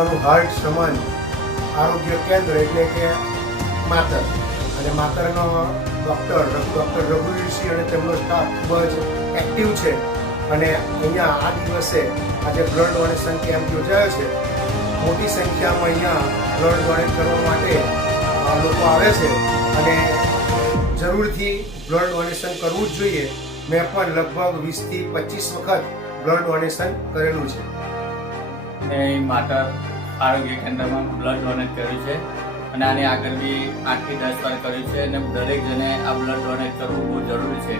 તાલુકાનું હાર્ટ સમાન આરોગ્ય કેન્દ્ર એટલે કે માતર, અને માતરનો ડૉક્ટર રઘુવીરસિંહ અને તેમનો સ્ટાફ ખૂબ જ એક્ટિવ છે. અને અહીંયા આ દિવસે આજે બ્લડ ડોનેશન કેમ્પ યોજાયો છે. મોટી સંખ્યામાં અહીંયા બ્લડ ડોનેટ કરવા માટે લોકો આવે છે અને જરૂરથી બ્લડ ડોનેશન કરવું જ જોઈએ. મેં પણ લગભગ 20 થી 25 વખત બ્લડ ડોનેશન કરેલું છે. મેં માતર આરોગ્ય કેન્દ્રમાં બ્લડ ડોનેટ કર્યું છે અને આની આગળ બી 8 થી 10 વાર કર્યું છે અને દરેક જણે આ બ્લડ ડોનેટ કરવું બહુ જરૂરી છે.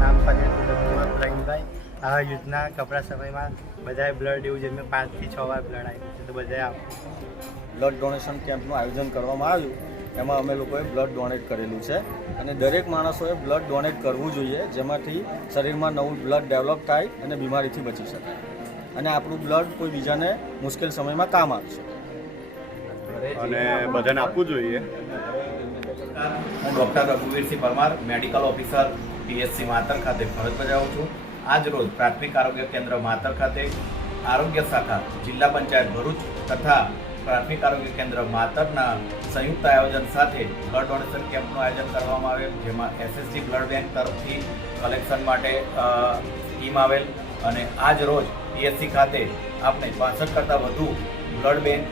નામ પ્રવીણભાઈ. આ યુદ્ધના કપરા સમયમાં બધાએ બ્લડ દેવું છે. મેં 5 થી 6 વાર બ્લડ આપ્યું છે, તો બધાએ બ્લડ ડોનેશન કેમ્પનું આયોજન કરવામાં આવ્યું. એમાં અમે લોકોએ બ્લડ ડોનેટ કરેલું છે અને દરેક માણસોએ બ્લડ ડોનેટ કરવું જોઈએ, જેમાંથી શરીરમાં નવું બ્લડ ડેવલપ થાય અને બીમારીથી બચી શકાય અને આપણું બ્લડ કોઈ બીજાને મુશ્કેલ સમયમાં કામ આવશે અને બધાને આપવું જોઈએ. હું doctor Raghuvirsinh Parmar, medical officer PHC Matar ખાતે ફરજ બજાવું છું. આજ રોજ પ્રાથમિક આરોગ્ય કેન્દ્ર માતર ખાતે આરોગ્ય શાખા જિલ્લા પંચાયત ભરૂચ તથા પ્રાથમિક આરોગ્ય કેન્દ્ર માતરના સંયુક્ત આયોજન સાથે બ્લડ ડોનેશન કેમ્પનું આયોજન કરવામાં આવેલ, જેમાં એસએસજી બ્લડ બેંક તરફથી કલેક્શન માટે ટીમ આવેલ અને આજ રોજ પીએચસી ખાતે આપણે 65 કરતાં વધુ બ્લડ બેંક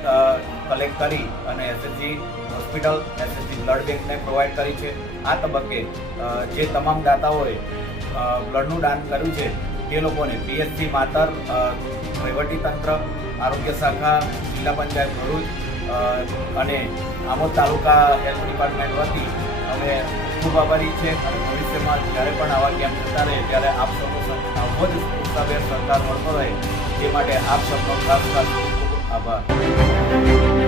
કલેક્ટ કરી અને એસએસજી હોસ્પિટલ એસએસજી બ્લડ બેંકને પ્રોવાઈડ કરી છે. આ તબક્કે જે તમામ દાતાઓએ બ્લડનું દાન કર્યું છે તે લોકોને પીએચસી માતર, વહીવટીતંત્ર, આરોગ્ય શાખા, જિલ્લા પંચાયત ભરૂચ અને આમોદ તાલુકા હેલ્થ ડિપાર્ટમેન્ટ વતી અમે ખૂબ આભારી છે અને ભવિષ્યમાં જ્યારે પણ આવા કેમ્પ થતા રહે ત્યારે આપ સૌનો આવો જ ઉત્સાહભેર સહકાર મળતો રહે તે માટે આપ સૌનો ખાસ ખૂબ આભાર.